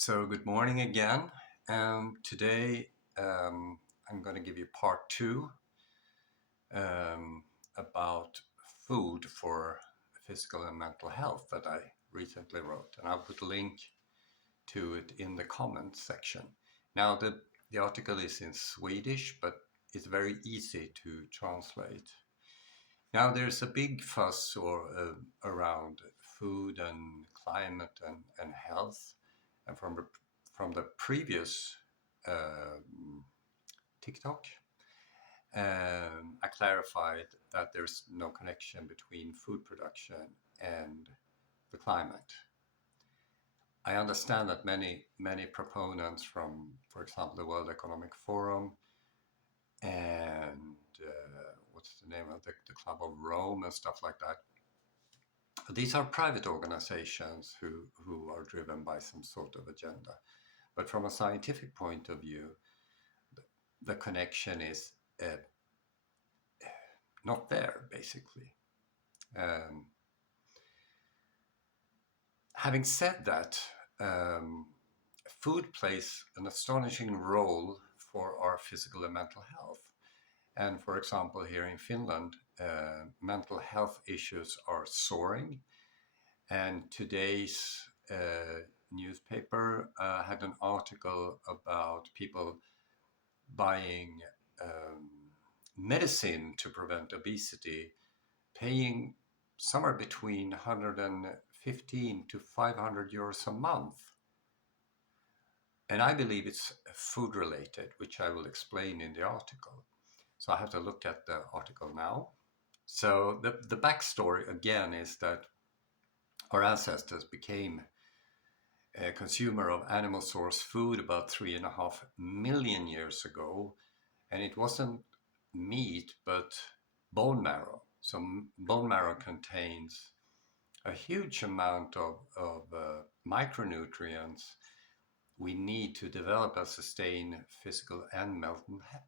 So, good morning again. Today, I'm going to give you part two um, about food for physical and mental health that I recently wrote. And I'll put a link to it in the comments section. Now, the article is in Swedish, but it's very easy to translate. Now, there's a big fuss around food and climate and health. And from the previous TikTok, I clarified that there's no connection between food production and the climate. I understand that many proponents from, for example, the World Economic Forum and what's the name of the Club of Rome and stuff like that. These are private organizations who are driven by some sort of agenda. But from a scientific point of view, the connection is not there, basically. Um, Having said that, food plays an astonishing role for our physical and mental health. And for example, here in Finland, mental health issues are soaring. And today's newspaper had an article about people buying um, medicine to prevent obesity, paying somewhere between 115 to 500 euros a month. And I believe it's food related, which I will explain in the article. So I have to look at the article now. So the backstory again is that our ancestors became a consumer of animal source food about 3.5 million years ago. And it wasn't meat, but bone marrow. So bone marrow contains a huge amount of micronutrients we need to develop and sustain physical and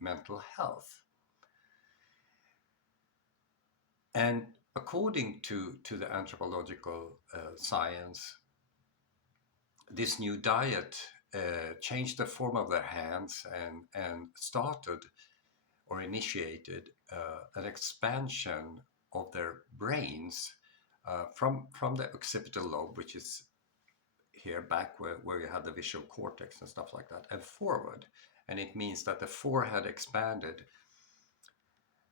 mental health. And according to the anthropological science, this new diet changed the form of their hands and started or initiated an expansion of their brains from the occipital lobe, which is here back where you have the visual cortex and stuff like that, and forward. And it means that the forehead expanded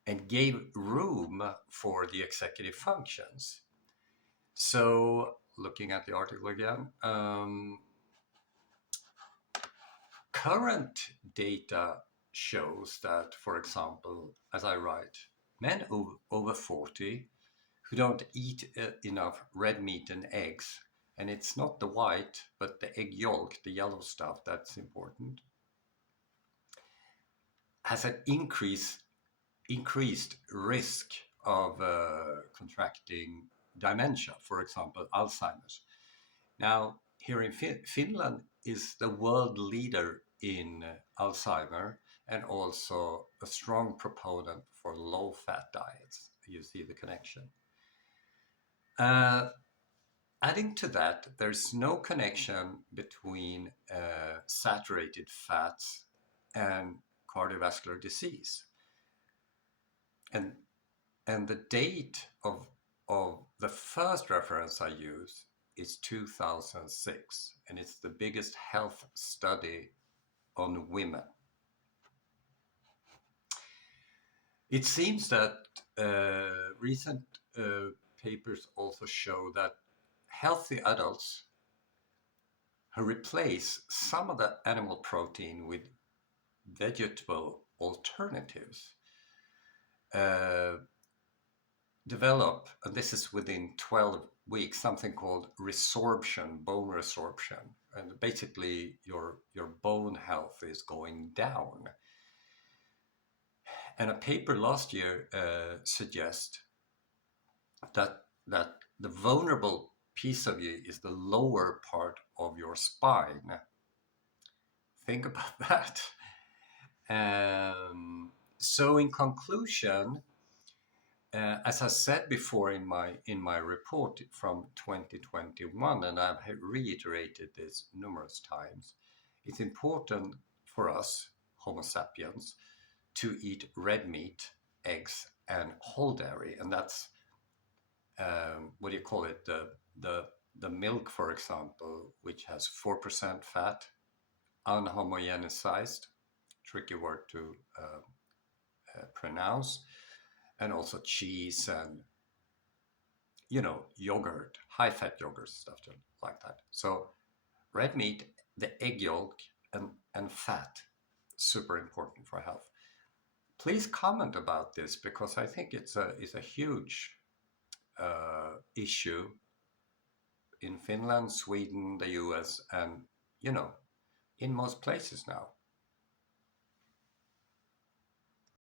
and gave room for the executive functions. So, looking at the article again, current data shows that, for example, as I write, men over 40 who don't eat enough red meat and eggs, and it's not the white, but the egg yolk, the yellow stuff that's important, has an increased risk of contracting dementia, for example, Alzheimer's. Now, here in Finland is the world leader in Alzheimer and also a strong proponent for low-fat diets. You see the connection. Uh, Adding to that, there's no connection between saturated fats and cardiovascular disease. And and the date of the first reference I use is 2006, and it's the biggest health study on women. It seems that recent papers also show that healthy adults who replace some of the animal protein with vegetable alternatives uh, develop, and this is within 12 weeks, something called resorption, bone resorption. And basically your bone health is going down. And a paper last year suggests that the vulnerable piece of you is the lower part of your spine. Think about that. So in conclusion, as I said before in my report from 2021, and I've reiterated this numerous times, it's important for us Homo sapiens to eat red meat, eggs, and whole dairy, and that's what do you call it? The milk, for example, which has 4% fat, unhomogenized, tricky word to pronounce, and also cheese and yogurt, high fat yogurt, stuff like that. So red meat, the egg yolk, and fat, super important for health. Please comment about this because I think it's a huge issue in Finland, Sweden, the US, and in most places now.